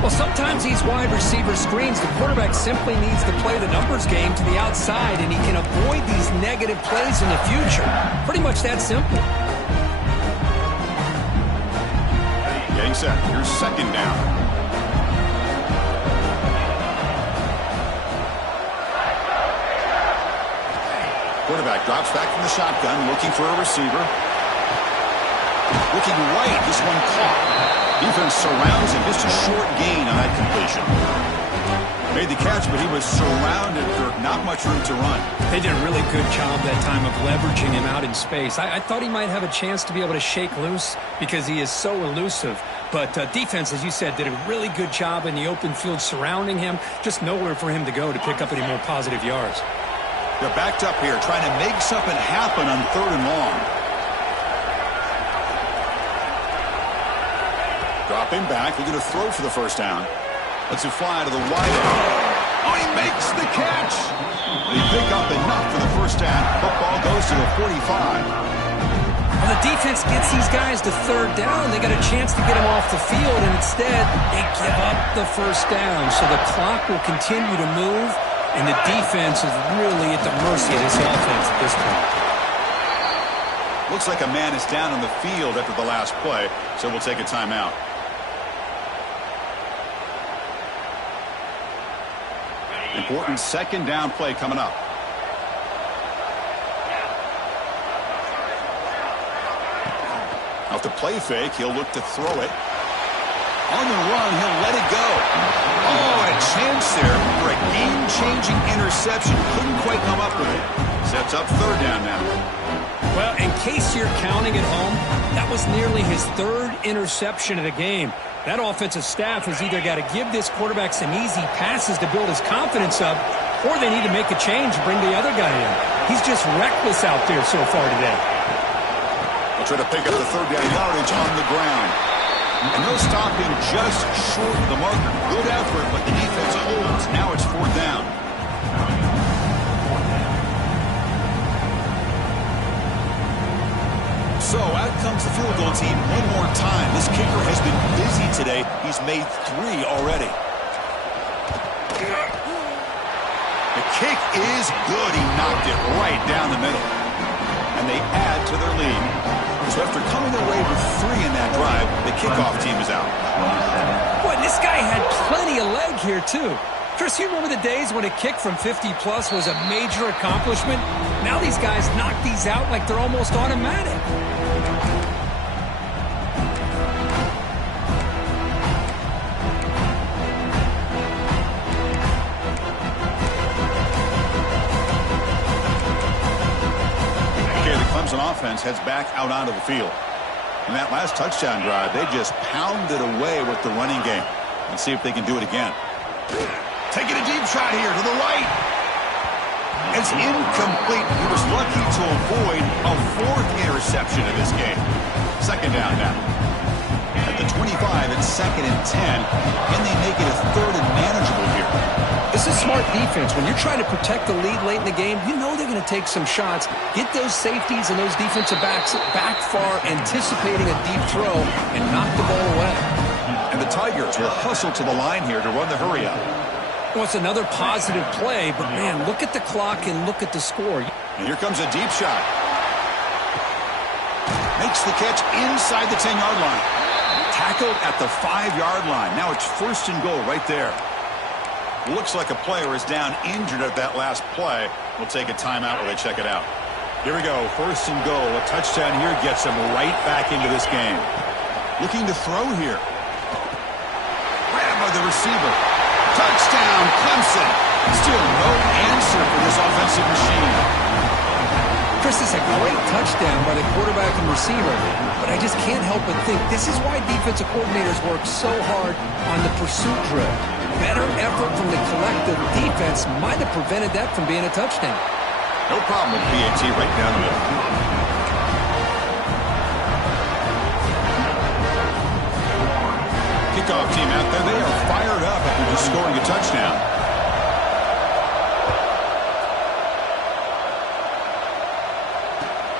Well, sometimes these wide receiver screens, the quarterback simply needs to play the numbers game to the outside, and he can avoid these negative plays in the future. Pretty much that simple. Getting set. Here's second down. Quarterback drops back from the shotgun, looking for a receiver. Looking right, this one caught. Defense surrounds him, just a short gain on that completion. Made the catch, but he was surrounded for not much room to run. They did a really good job that time of leveraging him out in space. I thought he might have a chance to be able to shake loose because he is so elusive. But defense, as you said, did a really good job in the open field surrounding him. Just nowhere for him to go to pick up any more positive yards. They're backed up here, trying to make something happen on 3rd and long. Dropping back, looking to throw for the first down. Lets it fly to the wide end. Oh, he makes the catch! They pick up enough for the first down. Football goes to the 45. Well, the defense gets these guys to 3rd down. They got a chance to get them off the field, and instead, they give up the first down. So the clock will continue to move, and the defense is really at the mercy of this offense at this point. Looks like a man is down on the field after the last play, so we'll take a timeout. Important second down play coming up. Off the play fake, he'll look to throw it. On the run, he'll let it go. Oh, and a chance there for a game-changing interception. Couldn't quite come up with it. Sets up 3rd down now. Well, in case you're counting at home, that was nearly his 3rd interception of the game. That offensive staff has either got to give this quarterback some easy passes to build his confidence up, or they need to make a change and bring the other guy in. He's just reckless out there so far today. They'll try to pick up the 3rd down yardage on the ground. And they'll stop him just short of the marker. Good effort, but the defense holds. Now it's 4th down. So out comes the field goal team one more time. This kicker has been busy today. He's made 3 already. The kick is good. He knocked it right down the middle. And they add to their lead. So after coming away with 3 in that drive, the kickoff team is out. Boy, this guy had plenty of leg here, too. Chris, you remember the days when a kick from 50-plus was a major accomplishment? Now these guys knock these out like they're almost automatic. Offense heads back out onto the field. In that last touchdown drive, they just pounded away with the running game. Let's see if they can do it again. Taking a deep shot here to the right. It's incomplete. He was lucky to avoid a 4th interception in this game. Second down now. At the 25, it's 2nd and 10. Can they make it a 3rd and manageable here? This is smart defense. When you're trying to protect the lead late in the game, you know they're going to take some shots, get those safeties and those defensive backs back far, anticipating a deep throw, and knock the ball away. And the Tigers will hustle to the line here to run the hurry-up. Well, it's another positive play, but, man, look at the clock and look at the score. And here comes a deep shot. Makes the catch inside the 10-yard line. Tackled at the 5-yard line. Now it's 1st and goal right there. Looks like a player is down injured at that last play. We'll take a timeout while they check it out. Here we go. 1st and goal. A touchdown here gets them right back into this game. Looking to throw here. Grabbed by the receiver. Touchdown, Clemson. Still no answer for this offensive machine. Chris, it's a great touchdown by the quarterback and receiver, but I just can't help but think this is why defensive coordinators work so hard on the pursuit drill. Better effort from the collective defense might have prevented that from being a touchdown. No problem with PAT right down the middle. Kickoff team out there. They are fired up after just scoring a touchdown.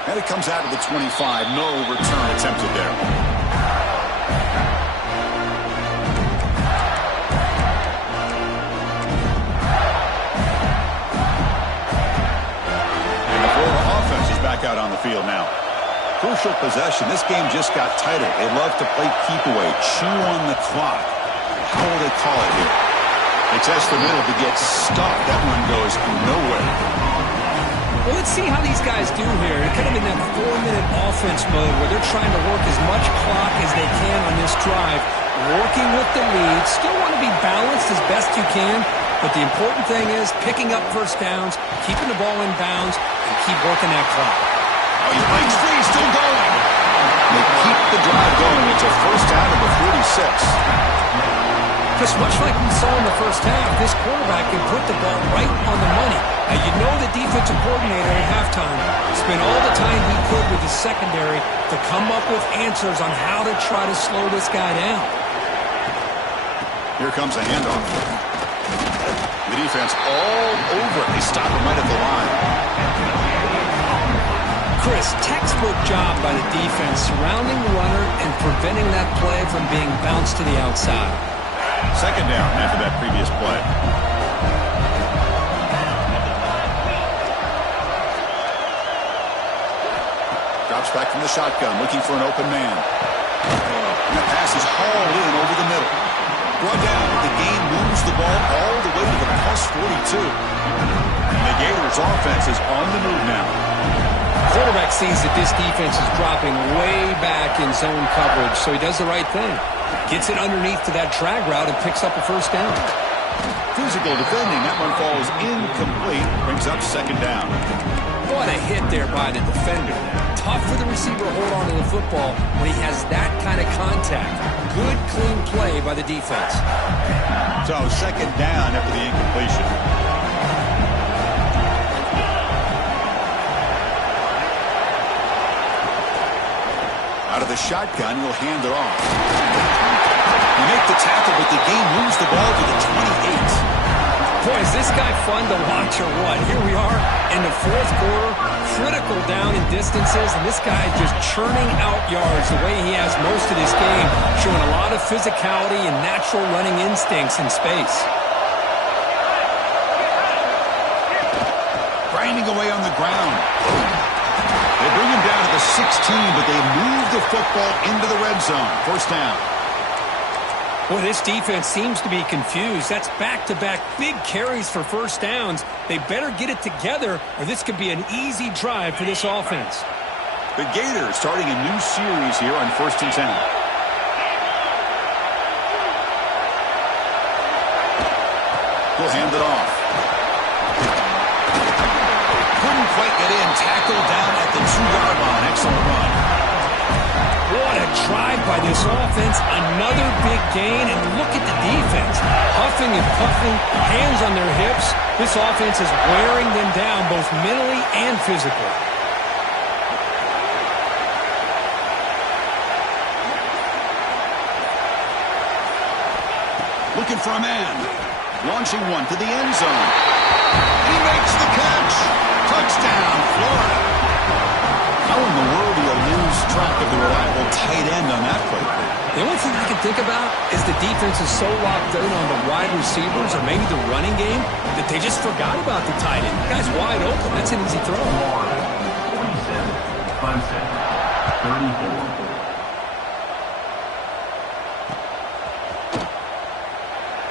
And it comes out of the 25. No return attempted there. possession. This game just got tighter. They love to play keep away, chew on the clock. How will they call it here? They test the middle to get stuck. That one goes nowhere. Well, let's see how these guys do here. They're kind of in that 4-minute offense mode where they're trying to work as much clock as they can on this drive, working with the lead. Still want to be balanced as best you can, but the important thing is picking up first downs, keeping the ball in bounds, and keep working that clock. Oh, he breaks free, still going. They keep the drive going. It's a first down to the 46. Just much like we saw in the first half, this quarterback can put the ball right on the money. Now, you know the defensive coordinator at halftime spent all the time he could with his secondary to come up with answers on how to try to slow this guy down. Here comes a handoff. The defense all over it. They stop him right at the line. Chris, textbook job by the defense surrounding the runner and preventing that play from being bounced to the outside. Second down after that previous play. Drops back from the shotgun, looking for an open man. And the pass is hauled in over the middle. Brought down, but the game moves the ball all the way to the plus 42. And the Gators' offense is on the move now. Quarterback sees that this defense is dropping way back in zone coverage, so he does the right thing. Gets it underneath to that drag route and picks up a first down. Physical defending. That one falls incomplete. Brings up second down. What a hit there by the defender. Tough for the receiver to hold on to the football when he has that kind of contact. Good, clean play by the defense. So second down after the incompletion. Out of the shotgun, he'll hand it off. They make the tackle, but the game moves the ball to the 28. Boy, is this guy fun to watch or what? Here we are in the fourth quarter, critical down in distances, and this guy just churning out yards the way he has most of this game, showing a lot of physicality and natural running instincts in space. Grinding away on the ground. They bring him down to the 16, but they move the football into the red zone. First down. Well, this defense seems to be confused. That's back-to-back big carries for first downs. They better get it together, or this could be an easy drive for this offense. The Gators starting a new series here on 1st and 10. He'll hand it off. Couldn't quite get in. Tackled down at the 2-yard line. Excellent run. What a drive by this offense. Another big gain, and look at the defense. Huffing and puffing, hands on their hips. This offense is wearing them down both mentally and physically. Looking for a man. Launching one to the end zone. He makes the catch. Touchdown, Florida. How in the world do you lose track of the reliable tight end on that play? The only thing I can think about is the defense is so locked in on the wide receivers or maybe the running game that they just forgot about the tight end. The guy's wide open. That's an easy throw. 47, concept, 34.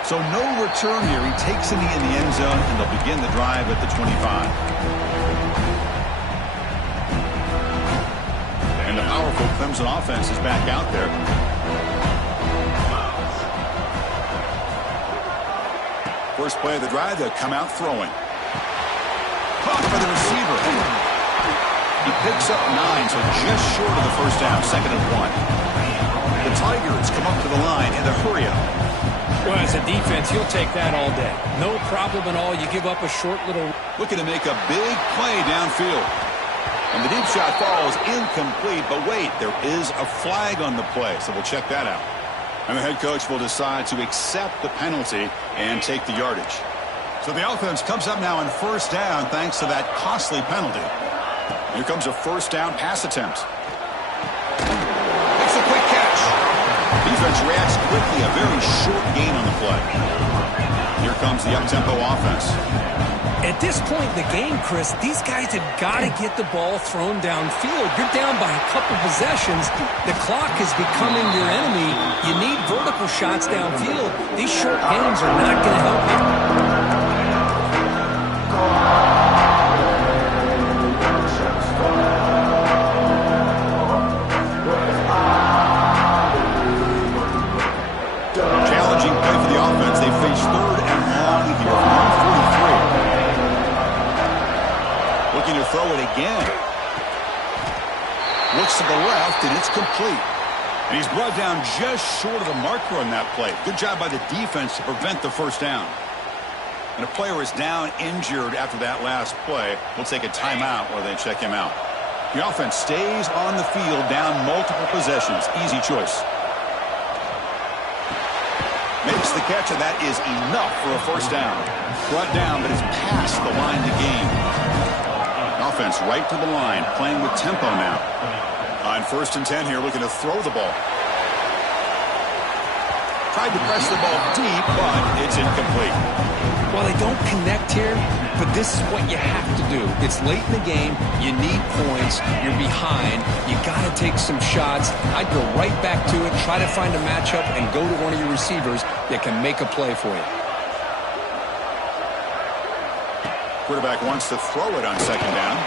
So no return here. He takes it in the end zone, and they'll begin the drive at the 25. And the powerful Clemson offense is back out there. First play of the drive, they'll come out throwing. Caught for the receiver. He picks up 9, so just short of the first down, 2nd and 1. The Tigers come up to the line in the hurry-up. Well, as a defense, you'll take that all day. No problem at all. You give up a short little... Looking to make a big play downfield. And the deep shot falls incomplete, but wait, there is a flag on the play, so we'll check that out. And the head coach will decide to accept the penalty and take the yardage. So the offense comes up now on first down thanks to that costly penalty. Here comes a first down pass attempt. Makes a quick catch. Defense reacts quickly, a very short gain on the play. Here comes the up-tempo offense. At this point in the game, Chris, these guys have got to get the ball thrown downfield. You're down by a couple possessions. The clock is becoming your enemy. You need vertical shots downfield. These short games are not going to help you. Challenging play for the offense. They face third and long here from 143. Looking to throw it again. Looks to the left, and it's complete. And he's brought down just short of the marker on that play. Good job by the defense to prevent the first down. And a player is down injured after that last play. We'll take a timeout while they check him out. The offense stays on the field down multiple possessions. Easy choice. Makes the catch, and that is enough for a first down. Brought down, but it's past the line to gain. Offense right to the line, playing with tempo now. On 1st and 10 here, looking to throw the ball. Tried to press the ball deep, but it's incomplete. Well, they don't connect here, but this is what you have to do. It's late in the game. You need points. You're behind. You got to take some shots. I'd go right back to it, try to find a matchup, and go to one of your receivers that can make a play for you. Quarterback wants to throw it on 2nd down.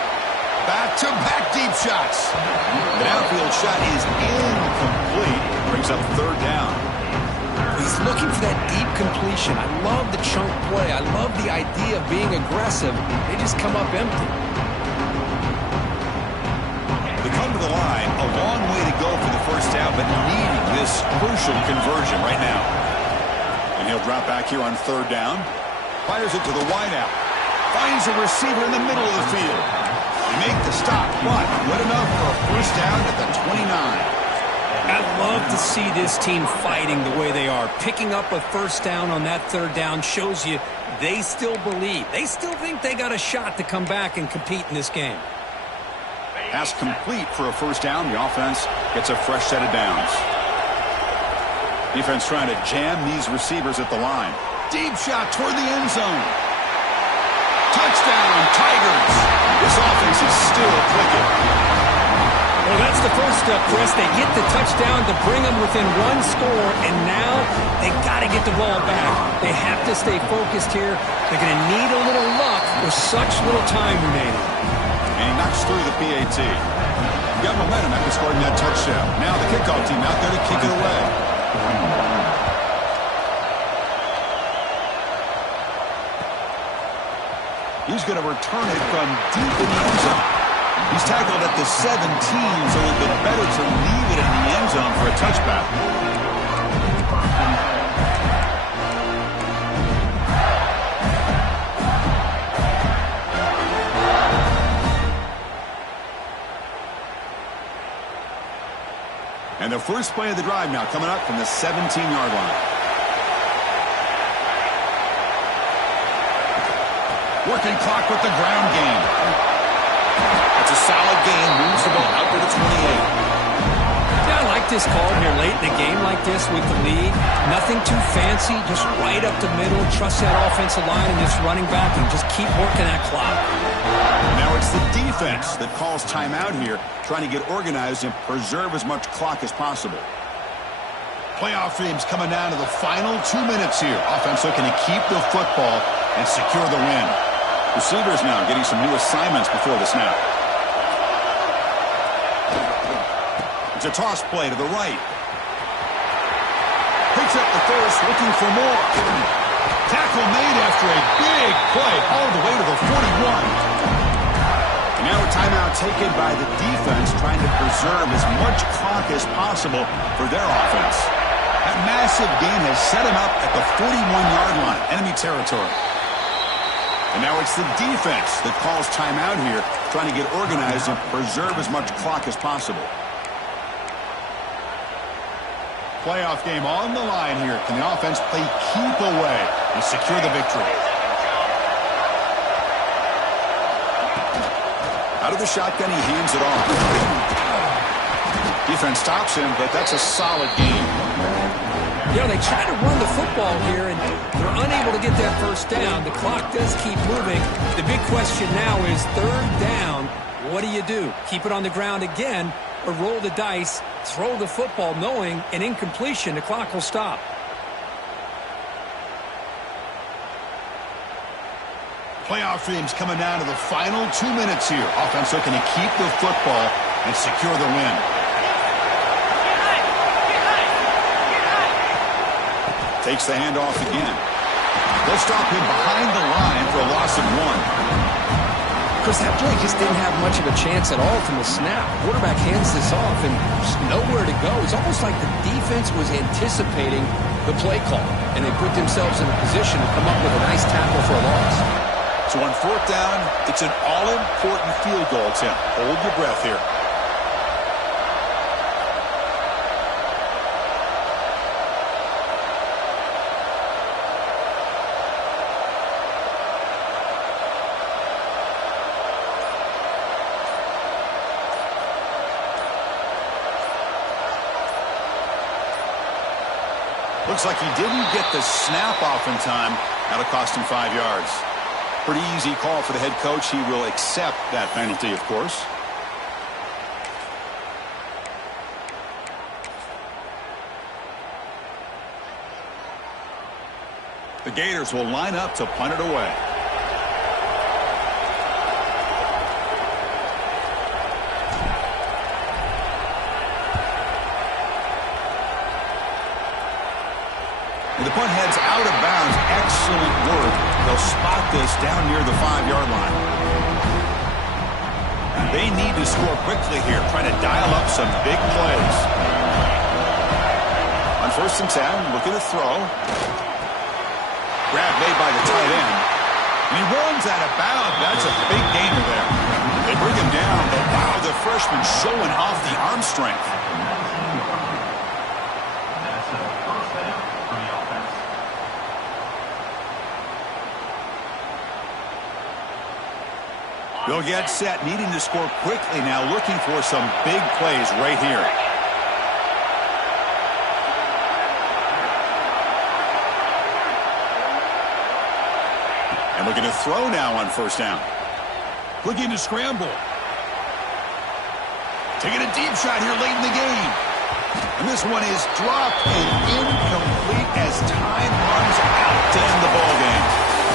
Back-to-back deep shots. The downfield shot is incomplete. Brings up 3rd down. He's looking for that deep completion. I love the chunk play. I love the idea of being aggressive. They just come up empty. They come to the line. A long way to go for the first down, but needing this crucial conversion right now. And he'll drop back here on 3rd down. Fires it to the wideout. Finds a receiver in the middle of the field. They make the stop, but good enough for a first down at the 29. I love to see this team fighting the way they are. Picking up a first down on that 3rd down shows you they still believe. They still think they got a shot to come back and compete in this game. Pass complete for a first down. The offense gets a fresh set of downs. Defense trying to jam these receivers at the line. Deep shot toward the end zone. Touchdown, Tigers. This offense is still clicking. Well, that's the first step, Chris. They get the touchdown to bring them within 1 score, and now they got to get the ball back. They have to stay focused here. They're going to need a little luck with such little time remaining. And he knocks through the PAT. He got momentum after scoring that touchdown. Now the kickoff team out there to kick it away. He's going to return it from deep in the end zone. He's tackled at the 17, so it would have been better to leave it in the end zone for a touchback. And the first play of the drive now coming up from the 17-yard line. Working clock with the ground game. It's a solid gain. Moves the ball out to the 28. Yeah, I like this call here late in a game like this with the lead. Nothing too fancy, just right up the middle. Trust that offensive line and this running back and just keep working that clock. Now it's the defense that calls timeout here, trying to get organized and preserve as much clock as possible. Playoff games coming down to the final 2 minutes here. Offense looking to keep the football and secure the win. Receivers now getting some new assignments before the snap. It's a toss play to the right. Picks up the first, looking for more. Tackle made after a big play all the way to the 41. And now a timeout taken by the defense, trying to preserve as much clock as possible for their offense. That massive gain has set him up at the 41-yard line, enemy territory. And now it's the defense that calls timeout here, trying to get organized and preserve as much clock as possible. Playoff game on the line here. Can the offense play keep away and secure the victory? Out of the shotgun, he hands it off. Defense stops him, but that's a solid game. You know, they try to run the football here, and they're unable to get that first down. The clock does keep moving. The big question now is third down. What do? Keep it on the ground again, or roll the dice, throw the football, knowing an incompletion, the clock will stop. Playoff dreams coming down to the final 2 minutes here. Offense looking to keep the football and secure the win. Takes the handoff again. They'll stop him behind the line for a loss of 1. Because that play just didn't have much of a chance at all from the snap. Quarterback hands this off and just nowhere to go. It's almost like the defense was anticipating the play call, and they put themselves in a position to come up with a nice tackle for a loss. So on fourth down, it's an all-important field goal attempt. Hold your breath here. Looks like he didn't get the snap off in time. That'll cost him 5 yards. Pretty easy call for the head coach. He will accept that penalty, of course. The Gators will line up to punt it away. And the punt heads out of bounds. Excellent work. They'll spot this down near the 5-yard line. And they need to score quickly here, trying to dial up some big plays. On 1st and 10, looking to throw. Grab made by the tight end. And he runs out of bounds. That's a big gainer there. They bring him down, but wow, the freshman showing off the arm strength. They'll get set, needing to score quickly now, looking for some big plays right here. And looking to throw now on 1st down. Looking to scramble. Taking a deep shot here late in the game. And this one is dropped and incomplete as time runs out to end the ball game.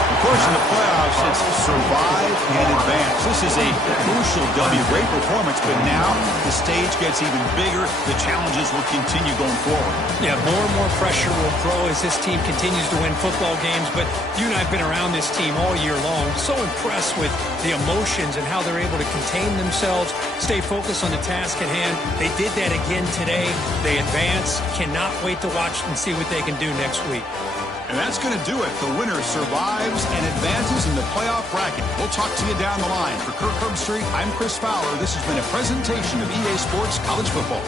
Of course, in the playoffs, it's survive and advance. This is a crucial W. Great performance, but now the stage gets even bigger. The challenges will continue going forward. Yeah, more and more pressure will grow as this team continues to win football games. But you and I have been around this team all year long. So impressed with the emotions and how they're able to contain themselves, stay focused on the task at hand. They did that again today. They advance. Cannot wait to watch and see what they can do next week. And that's going to do it. The winner survives and advances in the playoff bracket. We'll talk to you down the line. For Kirk Herbstreit, I'm Chris Fowler. This has been a presentation of EA Sports College Football.